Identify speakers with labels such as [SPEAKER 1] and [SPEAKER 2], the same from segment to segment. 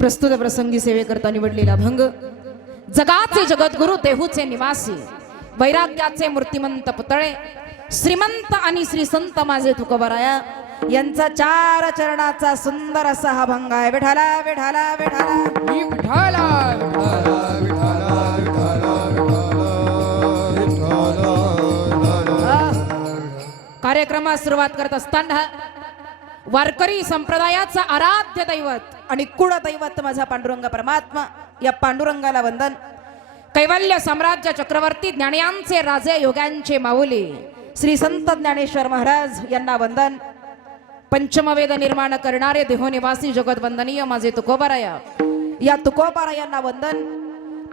[SPEAKER 1] प्रस्तुत प्रसंगी सेवेकरता निवडलेला भंग. जगाचे जगद्गुरु देहूचे निवासी वैराग्याचे मूर्तिमंत पुतळे श्रीमंत आणि श्री संत माझे तुकोबराया यांचा चार चरणाचा सुंदर असा हा भंग आहे. विठाला विठाला विठाला. कार्यक्रमात सुरुवात करत असताना वारकरी संप्रदायाचा आराध्य दैवत आणि कुळ दैवत माझा पांडुरंग परमात्मा. या पांडुरंगाला वंदन. कैवल्य साम्राज्य चक्रवर्ती ज्ञानियांचे राजे योग्यांचे माऊली. श्री संत ज्ञानेश्वर महाराज यांना वंदन. पंचमवेद निर्माण करणारे देहोनिवासी जगतवंदनीय माझे तुकोबाराया. या तुकोबारायांना वंदन.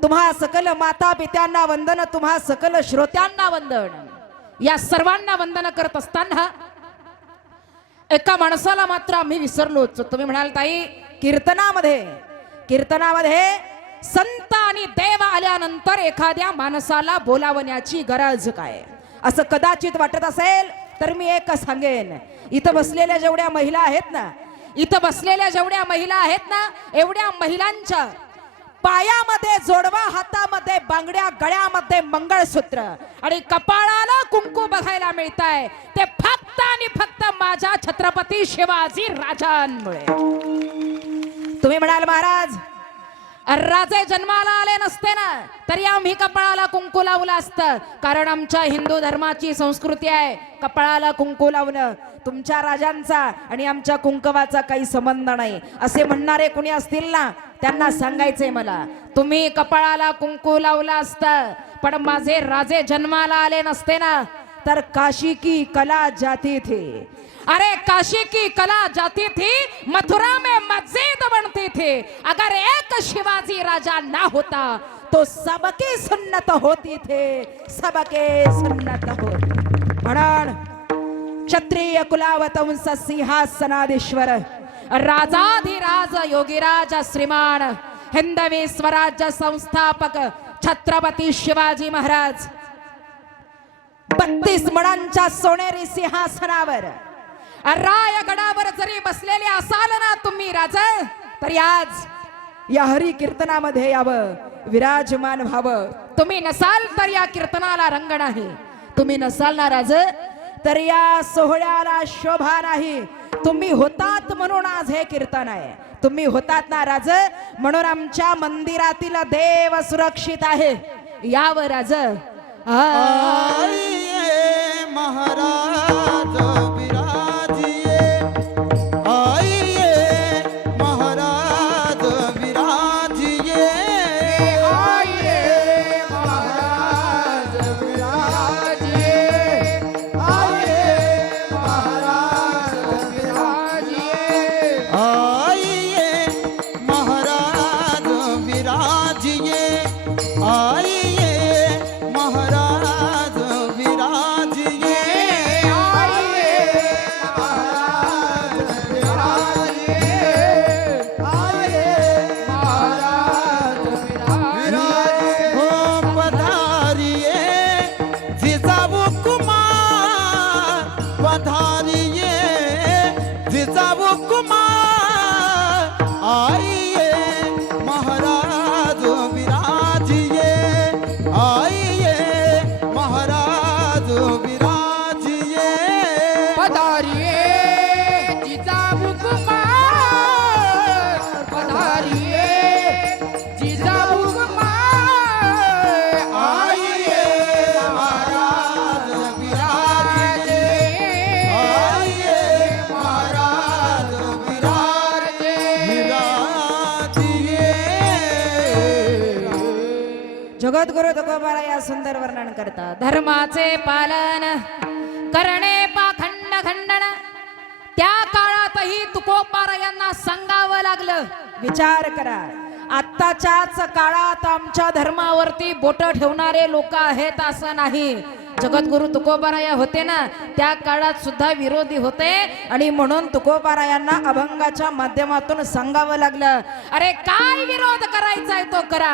[SPEAKER 1] तुम्हा सकल माता पित्यांना वंदन तुम्हा सकल श्रोत्यांना वंदन. या सर्वांना वंदन करत असताना एका माणसाला मात्र आम्ही विसरलोच. तुम्ही म्हणाल ताई कीर्तनामध्ये. कीर्तनामध्ये संत आणि देव आल्यानंतर एखाद्या माणसाला बोलावण्याची गरज काय? असं कदाचित वाटत असेल तर मी एक सांगेन. इथं बसलेल्या जेवढ्या महिला आहेत ना इथं बसलेल्या जेवढ्या महिला आहेत ना एवढ्या महिलांच्या पायामध्ये जोडवा हातामध्ये बांगड्या गळ्यामध्ये मंगळसूत्र आणि कपाळाला कुंकू बघायला मिळत आहे ते फक्त आणि फक्त माझ्या छत्रपती शिवाजी राजांमुळे. तुम्ही म्हणाल महाराज. राजे जन्माला आले नसते ना तरी आम्ही कपाळाला कुंकू लावलं असतं. कारण आमच्या हिंदू धर्माची संस्कृती आहे कपाळाला कुंकू लावणं. तुमच्या राजांचा आणि आमच्या कुंकवाचा काही संबंध नाही. असे म्हणणारे कुणी असतील ना त्यांना सांगायचंय मला तुम्ही कपाळाला कुंकू लावलं असतं पण माझे राजे जन्माला आले नसते ना तर काशी की कला जाती थी अरे काशी की कला जाती थी मथुरा में मस्जिद बनती थी। अगर एक शिवाजी राजा ना होता तो सबकी सुन्नत होती थे सबके सुन्नत होती। म्हणून क्षत्रिय कुलावतंस सिंहासनाधीश्वर राजाधिराज योगीराज श्रीमान हिंदवी स्वराज्य संस्थापक छत्रपती शिवाजी महाराज। बत्तीस मणांच्या सोनेरी सिंहासनावर रायगडावर जरी बसलेले असाल ना तुम्ही राज तरी आज या हरी कीर्तनामध्ये यावं विराजमान व्हावं. तुम्ही नसाल तर या कीर्तनाला रंग नाही. तुम्ही नसाल ना राज तर या सोहळ्याला शोभा नाही. तुम्ही होतात म्हणून आज हे कीर्तन आहे. तुम्ही होतात ना राज म्हणून आमच्या मंदिरातील देव सुरक्षित आहे. यावं राज.
[SPEAKER 2] महाराज.
[SPEAKER 1] जगद्गुरु तुकोबाला या सुंदर वर्णन करतात धर्माचे पालन करणे पाखंड खंडन. त्या काळातही तुकोबारा यांना सांगावं लागलं. विचार करा. आत्ताच्याच काळात आमच्या धर्मावरती बोट ठेवणारे लोक आहेत असं नाही. जगद्गुरु तुकोबाराया होते ना त्या काळात सुद्धा विरोधी होते आणि म्हणून तुकोबारायांना अभंगाच्या माध्यमातून सांगावं लागलं. अरे काय विरोध करायचा आहे तो करा.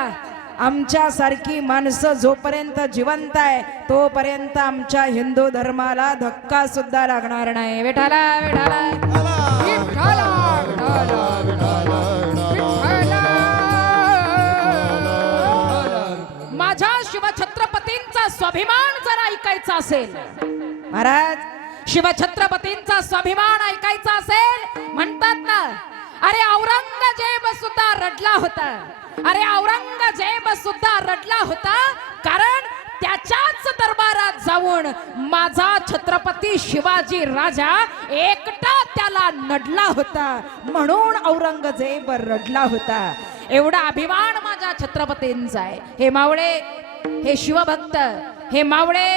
[SPEAKER 1] आमच्यासारखी माणसं जोपर्यंत जिवंत आहे तोपर्यंत आमच्या हिंदू धर्माला धक्का सुद्धा लागणार नाही. विठाला माझ्या
[SPEAKER 3] शिवछत्रपतींचा स्वाभिमान जर
[SPEAKER 1] ऐकायचा असेल महाराज शिवछत्रपतींचा स्वाभिमान ऐकायचा असेल म्हणतात ना अरे औरंगजेब सुद्धा रडला होता. अरे औरंगजेब सुद्धा रडला होता कारण त्याच्याच दरबारात जाऊन माझा छत्रपती शिवाजी राजा एकटा त्याला नडला होता. म्हणून औरंगजेब रडला होता. एवढा अभिमान माझ्या छत्रपतींचा आहे. हे मावळे हे शिवभक्त हे मावळे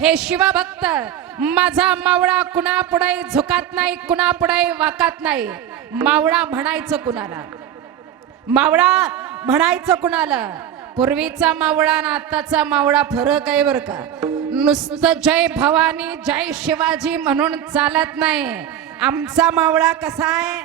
[SPEAKER 1] हे शिवभक्त माझा मावळा कुणा पुढे झुकात नाही कुणा पुढे वाकात नाही. मावळा म्हणायचं कुणाला? मावळा म्हणायचं कुणाला? पूर्वीचा मावळा आणि आताचा मावळा फरक आहे बर का. नुसतं जय भवानी जय शिवाजी म्हणून चालत नाही. आमचा मावळा कसा आहे?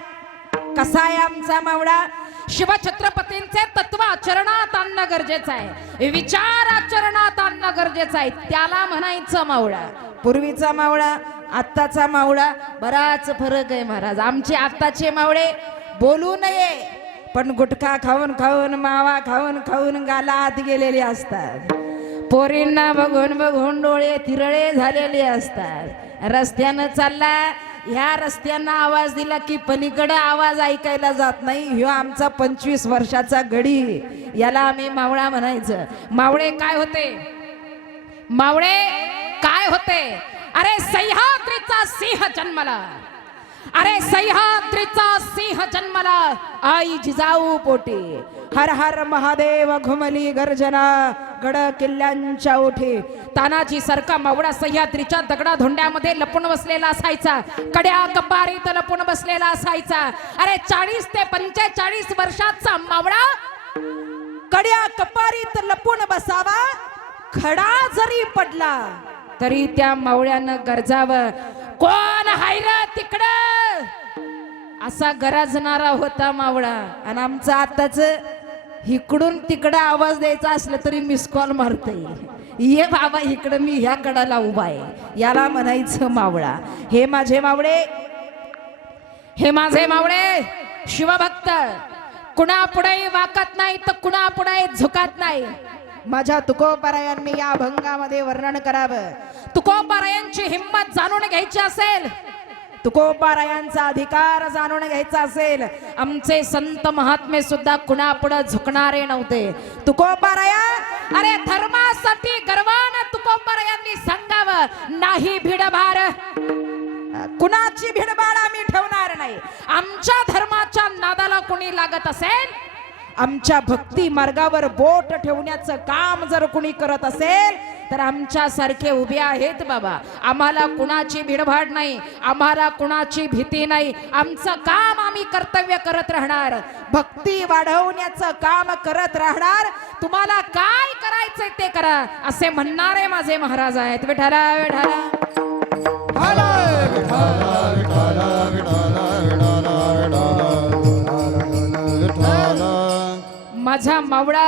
[SPEAKER 1] कसा आहे आमचा मावळा? शिवछत्रपतींचे तत्व आचरणात आणणं गरजेचं आहे. विचार आचरणात आणणं गरजेचं आहे. त्याला म्हणायचं मावळा. पूर्वीचा मावळा आत्ताचा मावळा बराच फरक आहे महाराज. आमचे आत्ताचे मावळे बोलू नये. पण गुटखा खाऊन खाऊन मावा खाऊन खाऊन गालात गेलेले असतात. पोरींना बघून बघून डोळे तिरळे झालेले असतात. रस्त्यानं चालला ह्या रस्त्यांना आवाज दिला की पलीकडे आवाज ऐकायला जात नाही. ह्यो आमचा पंचवीस वर्षाचा गडी. याला आम्ही मावळा म्हणायचं. मावळे काय होते? मावळे काय होते? अरे सह्याद्रीचा सिंह जन्मला. अरे सह्याद्रीचा सिंह जन्मला. आई जिजाऊ पोटी. हर हर महादेव घुमली गर्जना गड किल्ल्यांच्या ओठी. तानाजी सारखा मावळा सह्याद्रीच्या दगडा धोंड्यामध्ये लपून बसलेला असायचा. कड्या कपारीत लपून बसलेला असायचा. अरे चाळीस ते पंचेचाळीस वर्षाचा मावळा कड्या कपारीत लपून बसावा खडा जरी पडला तरी त्या मावळ्यानं गरजावं. कोण हाय तिकड तिकडं? असा गरजणारा होता मावळा. आणि आमचा आताच इकडून तिकडं आवाज द्यायचा असलं तरी मिस कॉल मारता ये बाबा इकडं मी ह्या कडाला उभा आहे. याला म्हणायचं मावळा. हे माझे मावळे. हे माझे मावळे. शिवभक्त. कुणा पुढे वाकत नाही तर कुणा पुढे झुकत नाही. माझ्या तुकोपरायांनी या अभंगामध्ये वर्णन करावं. तुकोपरायांची हिंमत जाणून घ्यायची असेल. तुकोपारायांचा अधिकार जाणून घ्यायचा असेल. आमचे संत महात्मे सुद्धा कुणापुढे झुकणारे नव्हते. तुकोपाराया अरे धर्मासाठी गर्वानं तुकोपारायांनी सांगावं नाही भिडभार. कुणाची भिडबाड आम्ही ठेवणार नाही. आमच्या धर्माच्या नादाला कोणी लागत असेल? आमच्या भक्ती मार्गावर बोट ठेवण्याचं काम जर कुणी करत असेल तर आमच्या सारखे उभे आहेत बाबा. आम्हाला कुणाची भिडभाड नाही आम्हाला कुणाची भीती नाही. आमचं काम आम्ही कर्तव्य करत राहणार. भक्ती वाढवण्याचं काम करत राहणार. तुम्हाला काय करायचंय ते करा असे म्हणणारे माझे महाराज आहेत. विठाला विठाला माझा मावळा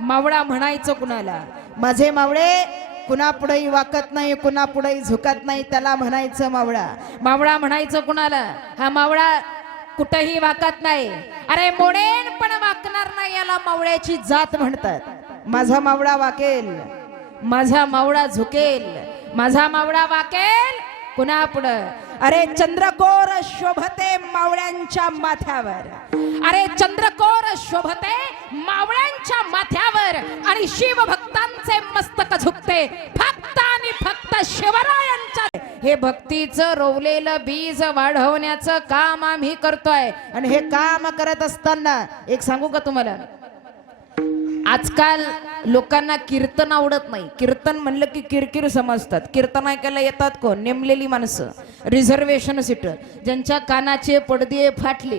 [SPEAKER 1] मावळा म्हणायचं कुणाला? माझे मावळे कुणा पुढे वाकत नाही कुणा पुढे झुकत नाही त्याला म्हणायचं मावळा. मावळा म्हणायचं कुणाला? हा मावळा कुठंही वाकत नाही. अरे मोडेन पण वाकणार नाही याला मावळ्याची जात म्हणतात. माझा मावळा वाकेल. माझा मावळा झुकेल. माझा मावळा वाकेल कुणा पुढं अरे चंद्रकोर शोभते मावळ्यांच्या माथ्यावर. अरे चंद्रकोर शोभते मावळ्यांच्या माथ्यावर आणि शिवभक्तांचे मस्तक झुकते. फक्त आणि फक्त शिवरायांच्या हे भक्तीचं रोवलेलं बीज वाढवण्याचं काम आम्ही करतोय. आणि हे काम करत असताना एक सांगू का तुम्हाला? आजकाल लोकांना कीर्तन आवडत नाही. कीर्तन म्हणलं की किरकिर समजतात. कीर्तन ऐकायला येतात कोण? नेमलेली माणसं. रिझर्वेशन सीट ज्यांच्या कानाचे पडदे फाटले.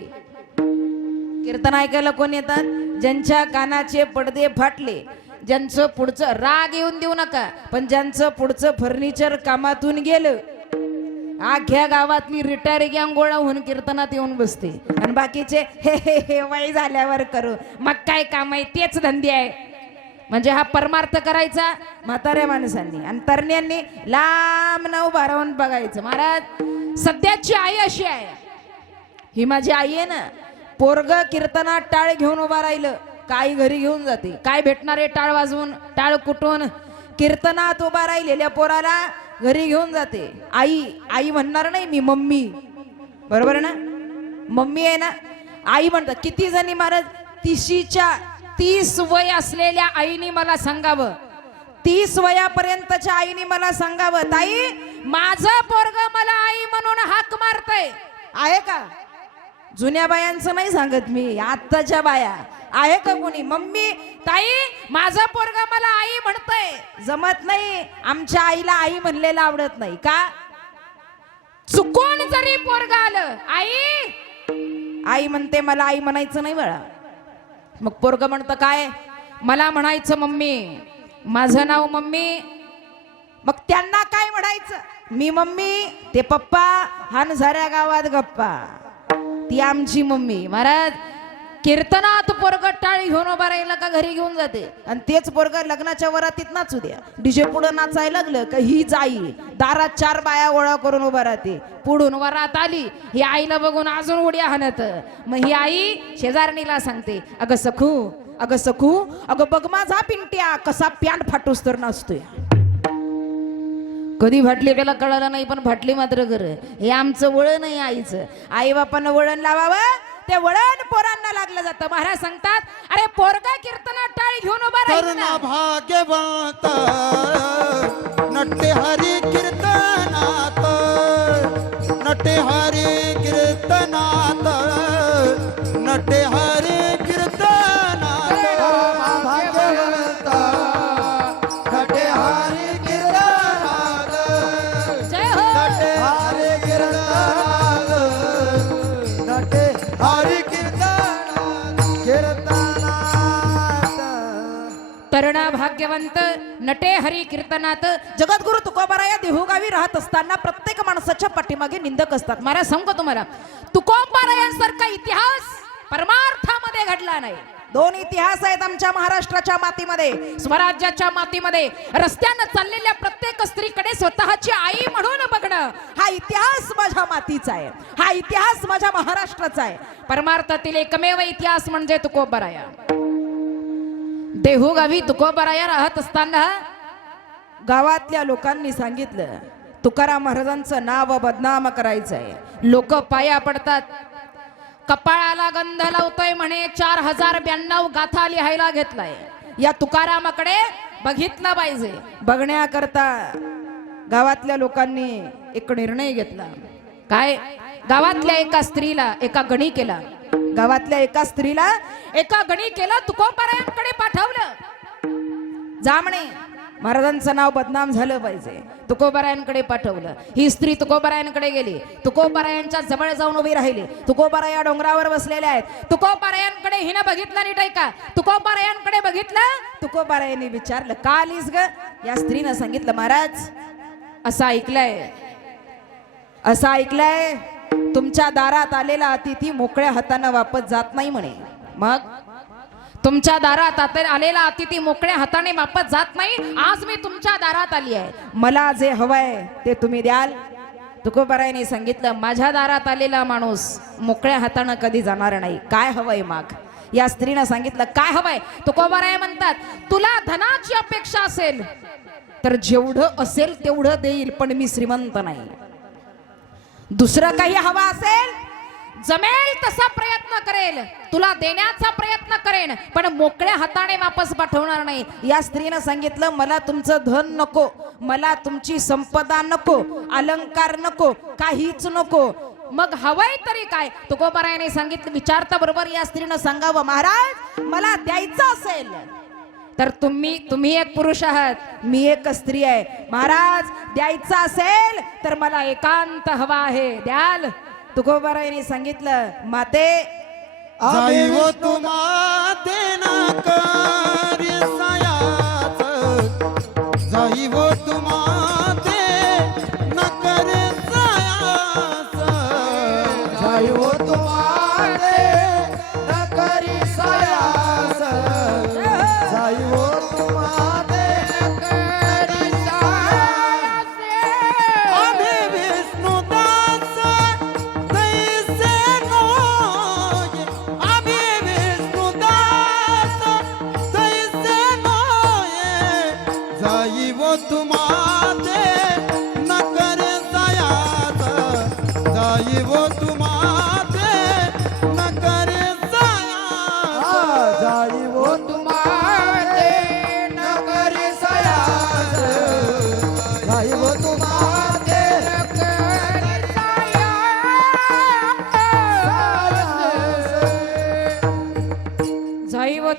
[SPEAKER 1] कीर्तन ऐकायला कोण येतात? ज्यांच्या कानाचे पडदे फाटले. ज्यांचं पुढचं राग येऊन देऊ नका. पण ज्यांचं पुढचं फर्निचर कामातून गेलं अख्ख्या गावातली रिटायर गँग गोळा होऊन कीर्तनात येऊन बसते. आणि बाकीचे हे हे हे वय झाल्यावर करू. मग काय काम आहे? तेच धंदे आहे. म्हणजे हा परमार्थ करायचा म्हाताऱ्या माणसांनी. आणि तरण्यांनी लांब न उभा राहून बघायचं. महाराज सध्याची आई अशी आहे. ही माझी आई आहे ना पोरग कीर्तनात टाळ घेऊन उभा राहिलं. काय घरी घेऊन जाते. काय भेटणार आहे टाळ वाजवून? टाळ कुटून? कीर्तनात उभा राहिलेल्या पोराला घरी घेऊन जाते. आई आई म्हणणार नाही मी मम्मी. बरोबर ना? मम्मी आहे ना? आई म्हणतात किती जणी महाराज तिशीच्या तीस वय असलेल्या आईने मला सांगावं. तीस वयापर्यंतच्या आईने मला सांगावं. ताई माझं पोरग मला आई म्हणून हाक मारतय. आहे का? जुन्या बायांचं नाही सांगत मी आत्ताच्या बाया. आहे का कोणी? मम्मी ताई माझा पोरग मला आई म्हणतय. जमत नाही. आमच्या आईला आई म्हणलेलं आवडत नाही का? चुकून जरी पोरग आलं आई आई म्हणते मला आई म्हणायचं नाही बळा. मग पोरग म्हणतं काय? मला म्हणायचं मम्मी माझं नाव मम्मी. मग त्यांना काय म्हणायचं? मी मम्मी ते पप्पा हान झऱ्या गावात गप्पा. ती आमची मम्मी. महाराज कीर्तनात पोरग टाळी घेऊन उभा राहिला का घरी घेऊन जाते. आणि तेच पोरग लग्नाच्या वरातीत नाचू द्या. डीजे पुढं नाचायला लागलं का ही जाई दारात चार बाया ओळा करून उभा राहते. पुढून वरात आली ही आईला बघून अजून उड्या हाणत मग ही आई शेजारणीला सांगते अगं सखू अगं सखू अगं बघ माझा पिंट्या कसा पॅन्ट फाटूस तर नसतोय कधी फाटली त्याला कळालं नाही पण फाटली मात्र घर हे आमचं वळण आहे आईचं. आई बापानं वळण लावावं ते वळण पोरांना लागलं जातं महाराज सांगतात अरे पोरगा कीर्तनात टाळी घेऊन उभा राहील
[SPEAKER 2] कर्ण
[SPEAKER 1] ना.
[SPEAKER 2] भाग्यवंत नट्टे हरी कीर्तनात नटे हरी कीर्तनात
[SPEAKER 1] तरणा भाग्यवंत नटे हरी कीर्तनात. जगद्गुरु तुकोबारा या राहत असताना प्रत्येक माणसाच्या पाठीमागे निंदक असतात. मला सांगतो तुम्हाला. तुकोबारा यांसारखा इतिहास परमार्थामध्ये घडला नाही. दोन इतिहास आहेत आमच्या महाराष्ट्राच्या मातीमध्ये स्वराज्याच्या मातीमध्ये. रस्त्यानं चाललेल्या प्रत्येक स्त्रीकडे स्वतःची आई म्हणून बघणं हा इतिहास माझ्या मातीचा आहे. हा इतिहास माझ्या महाराष्ट्राचा आहे. परमार्थातील एकमेव इतिहास म्हणजे तुकोबाराया. देहूगावी तुकोबाराया राहत असताना गावातल्या लोकांनी सांगितलं तुकाराम महाराजांचं नाव बदनाम करायचं आहे लोक पाया पडतात. कपाळाला गंध लावतोय म्हणे चार हजार ब्याण्णव गाथा लिहायला घेतलाय. या तुकारामाकडे बघितलं पाहिजे. बघण्याकरता गावातल्या लोकांनी एक निर्णय घेतला. काय? गावातल्या एका स्त्रीला एका गणी केला गावातल्या एका स्त्रीला एका गणी केलं तुकोबारायांकडे पाठवलं. जामणे महाराजांचं नाव बदनाम झालं पाहिजे. तुकोबारायांकडे पाठवलं. ही स्त्री तुकोबारायांकडे गेली. तुकोबारायांच्या जवळ जाऊन उभी राहिली. तुकोबाराया डोंगरावर बसलेल्या आहेत. तुकोबारायांकडे हिनं बघितलं नीट ऐका तुकोबारायांकडे बघितलं? तुकोबारायांनी विचारलं का आलीस ग? या स्त्रीनं सांगितलं महाराज असं ऐकलंय. असं ऐकलंय तुमच्या दारात आलेला अतिथी मोकळ्या हातानं वापस जात नाही म्हणे. मग? तुमच्या दारात आता आलेला अतिथी मोकळ्या हाताने वापस जात नाही? आज मी तुमच्या दारात आली आहे. मला जे हवंय ते तुम्ही द्याल. तुकोबरायने सांगितलं माझ्या दारात आलेला माणूस मोकळ्या हातानं कधी जाणार नाही. काय हवंय माग? या स्त्रीनं सांगितलं काय हवंय? तुकोबराय म्हणतात तुला धनाची अपेक्षा असेल तर जेवढं असेल तेवढं देईल पण मी श्रीमंत नाही. दुसरं काही हवा असेल? जमेल तसा प्रयत्न करेल. तुला देण्याचा प्रयत्न करेन पण मोकळ्या हाताने वापस पाठवणार नाही. या स्त्रीनं सांगितलं मला तुमचं धन नको मला तुमची संपदा नको अलंकार नको काहीच नको. मग हवंय तरी काय? तुकोबारायाने सांगितलं विचारता बरोबर या स्त्रीनं सांगावं. महाराज मला द्यायचं असेल. तर तुम्ही तुम्ही एक पुरुष आहात मी एक स्त्री आहे. महाराज द्यायचं असेल तर मला एकांत हवा आहे. द्याल? तुकोबारायने सांगितलं माते.
[SPEAKER 2] जाईव तुम्हा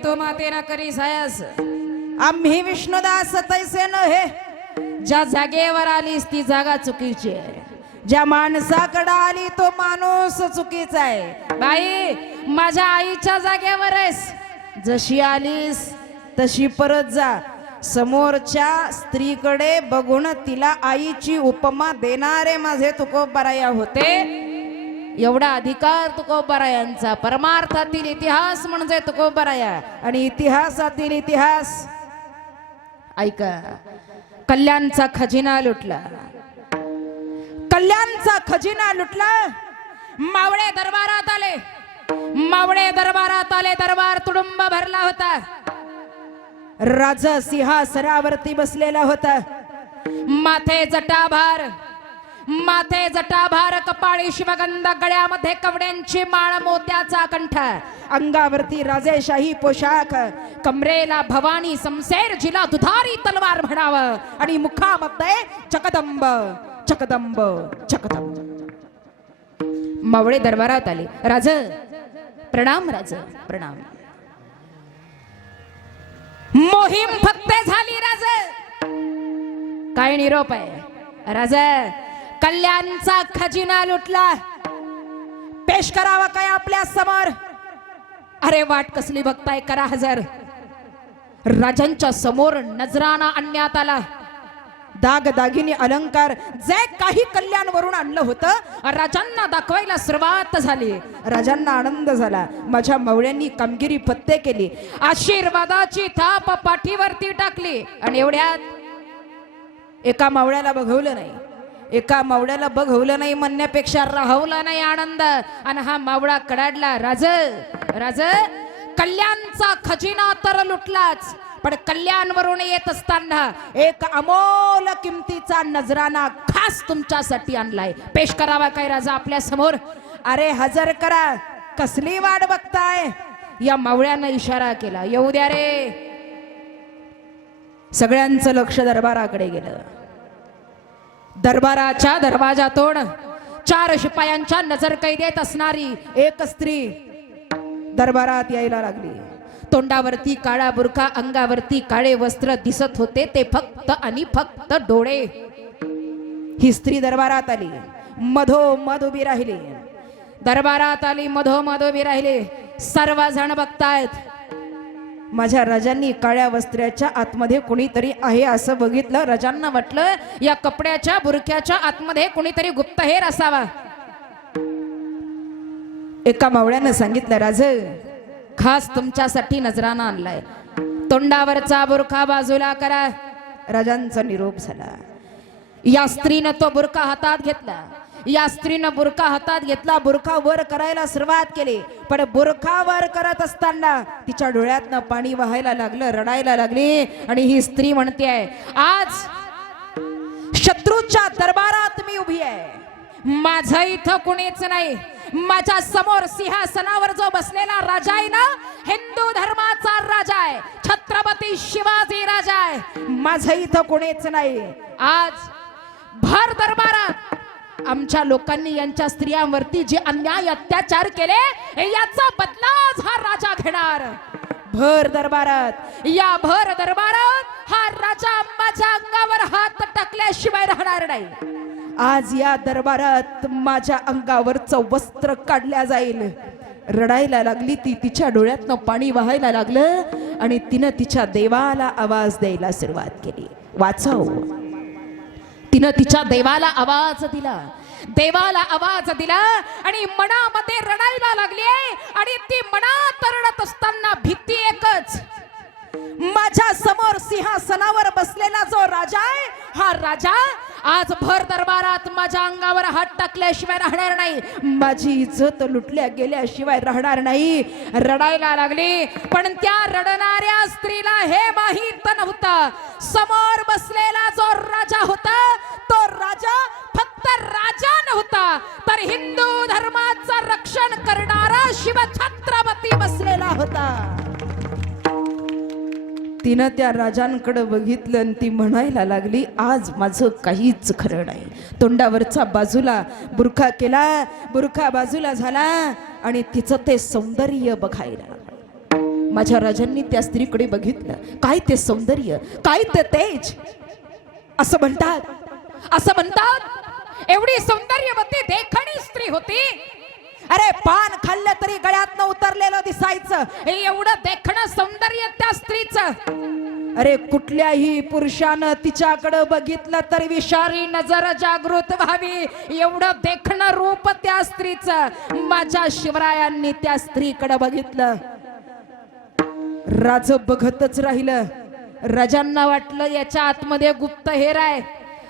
[SPEAKER 1] तो मातेना करी सायास. आम्ही विष्णुदास तैसे नव्हे ज्या जागेवर आलीस ती जागा चुकीची आहे. ज्या माणसाकडे आली तो माणूस चुकीचा आहे. बाई माझ्या आईच्या जागेवर आहेस. जशी आलीस तशी परत जा. समोरच्या स्त्रीकडे बघून तिला आईची उपमा देणारे माझे तुकोबराया होते. एवढा अधिकार तुकोबरायांचा. परमार्थातील इतिहास म्हणजे तुकोबराया. आणि इतिहासातील इतिहास ऐका. कल्याणचा खजिना लुटला. कल्याणचा खजिना लुटला. मावळे दरबारात आले. मावळे दरबारात आले दरबार तुडुंब भरला होता. राजा सिंहासरावरती बसलेला होता. माथे जटाभार. माथे जटाभार कपाळी शिवगंध गळ्यामध्ये कवड्यांची माळ मोत्याचा कंठ. अंगावरती राजेशाही पोशाख. कमरेला भवानी समसेर जिला दुधारी तलवार म्हणावं. आणि मुखामध्ये चकदंब. चकदंब. चकदंब. मावळे दरबारात आले. राज प्रणाम राज प्रणाम. मोहीम फक्त झाली राज. काय निरोप आहे? राज कल्याणचा खजिना लुटला. पेश करावा काय आपल्यासमोर? अरे वाट कसली बघताय करा हजर. राजांच्या समोर नजराना आणण्यात आला. दाग दागिनी अलंकार जे काही कल्याण वरून आणलं होतं राजांना दाखवायला सुरुवात झाली. राजांना आनंद झाला. माझ्या मवळ्यांनी कामगिरी पत्ते केली. आशीर्वादाची थाप पाठीवरती टाकली. आणि एवढ्यात एका मावळ्याला बघवलं नाही. एका मावळ्याला बघवलं नाही म्हणण्यापेक्षा राहवला नाही आनंद. आणि हा मावळा कडाडला राज राज कल्याणचा खजिना तर लुटलाच पण कल्याणवरून येत असताना एक अमोल किमतीचा नजराना खास तुमच्यासाठी आणलाय. पेश करावा काय राजा आपल्यासमोर? अरे हजर करा कसली वाट बघताय? या मावळ्यानं इशारा केला येऊ द्या रे. सगळ्यांचं लक्ष दरबाराकडे गेलं. दरबाराच्या दरवाजातून चार शिपायांच्या नजर कैदेत असणारी एक स्त्री दरबारात यायला लागली. तोंडावरती काळा बुरखा अंगावरती काळे वस्त्र दिसत होते ते फक्त आणि फक्त डोळे. ही स्त्री दरबारात आली. मधोमध उभी राहिली. दरबारात आली मधोमध उभी राहिली. सर्वजण बघतायत. माझ्या राजांनी काळ्या वस्त्राच्या आतमध्ये कुणीतरी आहे असं बघितलं. राजांना वाटलं या कपड्याच्या बुरख्याच्या आतमध्ये कुणीतरी गुप्तहेर असावा. एका मावळ्यानं सांगितलं राज खास तुमच्यासाठी नजराना आणलाय. तोंडावरचा बुरखा बाजूला करा. राजांचा निरोप झाला. या स्त्रीनं तो बुरखा हातात घेतला. या स्त्रीनं बुरखा हातात घेतला बुरखा वर करायला सुरुवात केली. पण बुरखा वर करत असताना तिच्या डोळ्यातनं पाणी वाहायला लागलं रडायला लागली आणि ही स्त्री म्हणते आज शत्रूच्या दरबारात मी उभी आहे. माझं इथं कुणीच नाही. माझ्यासमोर सिंहासनावर जो बसलेला राजा आहे ना हिंदू धर्माचा राजा आहे. छत्रपती शिवाजी राजा आहे. माझं इथं कुणीच नाही. आज भर दरबारात आमच्या लोकांनी यांच्या स्त्रियांवरती जे अन्याय अत्याचार केले याचा बदलाच हा राजा घेणार. भर दरबारात या भर दरबारात हा राजा माझ्या अंगावर हात टाकल्याशिवाय राहणार नाही. आज या दरबारात माझ्या अंगावरचं वस्त्र काढल्या जाईल. रडायला लागली ती तिच्या डोळ्यातनं पाणी वाहायला लागलं आणि तिनं तिच्या देवाला आवाज द्यायला सुरुवात केली. वाचव. तिनं तिच्या देवाला आवाज दिला. देवाला आवाज दिला आणि मनामध्ये रडायला लागली आणि ती मनात रडत असताना भीती एकच. माझ्यासमोर सिंहासनावर बसलेला जो राजा आहे हा राजा आज भर दरबारात माझ्या अंगावर हात टाकल्याशिवाय राहणार नाही. माझी इज्जत लुटल्या गेल्याशिवाय राहणार नाही. रडायला लागली. पण त्या रडणाऱ्या स्त्रीला हे माहीत नव्हतं. समोर बसलेला जो राजा होता तो राजा फक्त राजा नव्हता. तर हिंदू धर्माचं रक्षण करणारा शिवछत्रपती बसलेला होता. तिनं त्या राजांकडं बघितलं आणि ती म्हणायला लागली आज माझं काहीच खरं नाही. तोंडावरचा बाजूला बुरखा केला बुरखा बाजूला झाला आणि तिचं ते सौंदर्य बघायला माझ्या राजांनी त्या स्त्रीकडे बघितलं. काय ते सौंदर्य? काय ते तेज? असं म्हणतात. असं म्हणतात. एवढी सौंदर्यवती देखणी स्त्री होती. अरे पान खाल्लं तरी गळ्यात उतरलेलं दिसायचं. हे एवढं देखणं सौंदर्य त्या स्त्रीचं. अरे कुठल्याही पुरुषानं तिच्याकडे बघितलं तर विषारी नजर जागृत व्हावी. एवढं देखणं रूप त्या स्त्रीचं. माझ्या शिवरायांनी त्या स्त्रीकडे बघितलं. राज बघतच राहिलं. राजांना वाटलं याच्या आतमध्ये गुप्त हेर आहे.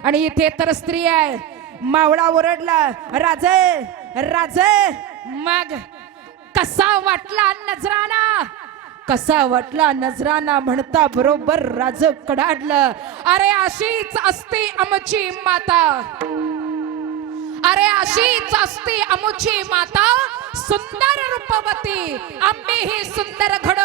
[SPEAKER 1] आणि इथे तर स्त्री आहे. मावळा ओरडला राजे राजे मग कसा वाटला नजराना? कसा वाटला नजराना म्हणता बरोबर राज कडाडलं. अरे अशीच असते आमची माता. अरे अशीच असते आमची माता. सुंदर रूपवती. आम्ही ही सुंदर घड